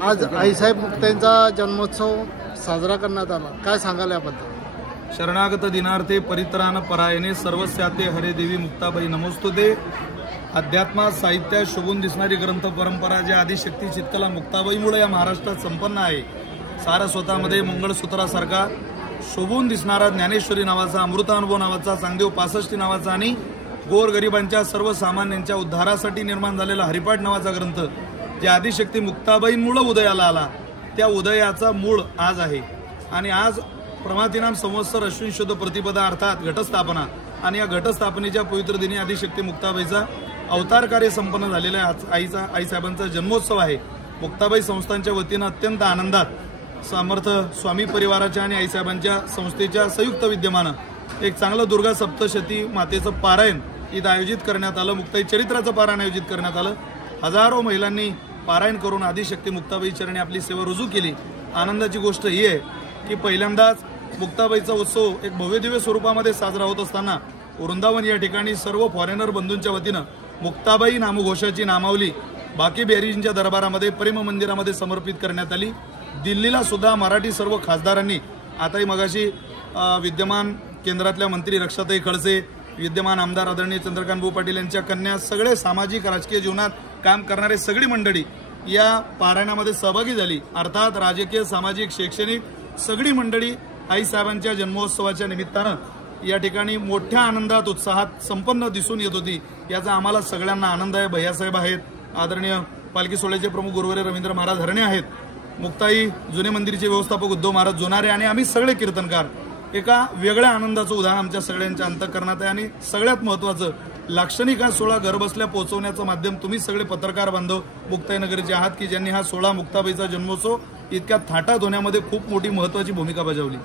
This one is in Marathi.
आज आईसाहेब मुक्ताईंचा जन्मोत्सव साजरा करण्यात आला, काय सांगाल याबद्दल? शरणागत दिनार्थे परित्राण परायणे सर्वस्याते हरे देवी मुक्ताबाई नमोस्तुते। अध्यात्मात साहित्यात शोभून दिसणारी ग्रंथ परंपरा ज्या आदिशक्ती चित्कला मुक्ताबाईमुळे या महाराष्ट्रात संपन्न आहे। सारस्वतामध्ये मंगळसूत्रासारखा शोभून दिसणारा ज्ञानेश्वरी नावाचा, अमृतानुभव नावाचा, चांगदेव 65 नावाचा आणि गोरगरिबांच्या सर्वसामान्यांच्या उद्धारासाठी निर्माण झालेला हरिपाठ नावाचा ग्रंथ ज्या आदिशक्ती मुक्ताबाईंमुळे उदयाला आला, त्या उदयाचा मूळ आज आहे। आणि आज प्रमातिनाम संवत्सर अश्विन शुद्ध प्रतिपदा अर्थात घटस्थापना, आणि या घटस्थापनेच्या पवित्र दिनी आदिशक्ती मुक्ताबाईचा अवतार कार्य संपन्न झालेला आईसाहेबांचा जन्मोत्सव आहे। मुक्ताबाई संस्थांच्या वतीनं अत्यंत आनंदात समर्थ स्वामी परिवाराच्या आणि आईसाहेबांच्या संस्थेच्या संयुक्त विद्यमानं एक चांगलं दुर्गा सप्तशती मातेचं पारायण इथं आयोजित करण्यात आलं। मुक्ताई चरित्राचं पारायण आयोजित करण्यात आलं। हजारो महिलांनी पारायण करून आदिशक्ती मुक्ताबाई चरणी आपली सेवा रुजू केली। आनंदाची गोष्ट ही आहे की पहिल्यांदाच मुक्ताबाईचा उत्सव एक भव्यदिव्य स्वरूपामध्ये साजरा होत असताना वृंदावन या ठिकाणी सर्व फॉरेनर बंधूंच्या वतीनं मुक्ताबाई नामघोषाची नामावली बाकी बेरींच्या दरबारामध्ये प्रेम मंदिरामध्ये समर्पित करण्यात आली। दिल्लीला सुद्धा मराठी सर्व खासदारांनी, आताही मगाशी विद्यमान केंद्रातल्या मंत्री रक्षाताई खडसे, विद्यमान आमदार आदरणीय चंद्रकांत भाऊ पाटील यांच्या कन्या, सगळे सामाजिक राजकीय जीवनात काम करणारे सगळी मंडळी या पारायणामध्ये सहभागी झाली। अर्थात राजकीय, सामाजिक, शैक्षणिक सगळी मंडळी आईसाहेबांच्या जन्मोत्सवाच्या निमित्तानं या ठिकाणी मोठ्या आनंदात, उत्साहात संपन्न दिसून येत होती। याचा आम्हाला सगळ्यांना आनंद आहे। भैयासाहेब आहेत, आदरणीय पालखी सोहळ्याचे प्रमुख गुरुवर्य रवींद्र महाराज हरणे आहेत, मुक्ताई जुने मंदिरचे व्यवस्थापक उद्धव महाराज जोनारे आणि आम्ही सगळे कीर्तनकार एका वेगळ्या आनंदाचं उदाहरण आमच्या सगळ्यांच्या अंतःकरणात आहे। आणि सगळ्यात महत्त्वाचं लाक्षणिक हा सोहळा घरबसल्या पोहोचवण्याचं माध्यम तुम्ही सगळे पत्रकार बांधव मुक्ताईनगरचे आहात की ज्यांनी हा सोहळा मुक्ताबाईचा जन्मोत्सव इतक्या थाटात होण्यामध्ये खूप मोठी महत्त्वाची भूमिका बजावली।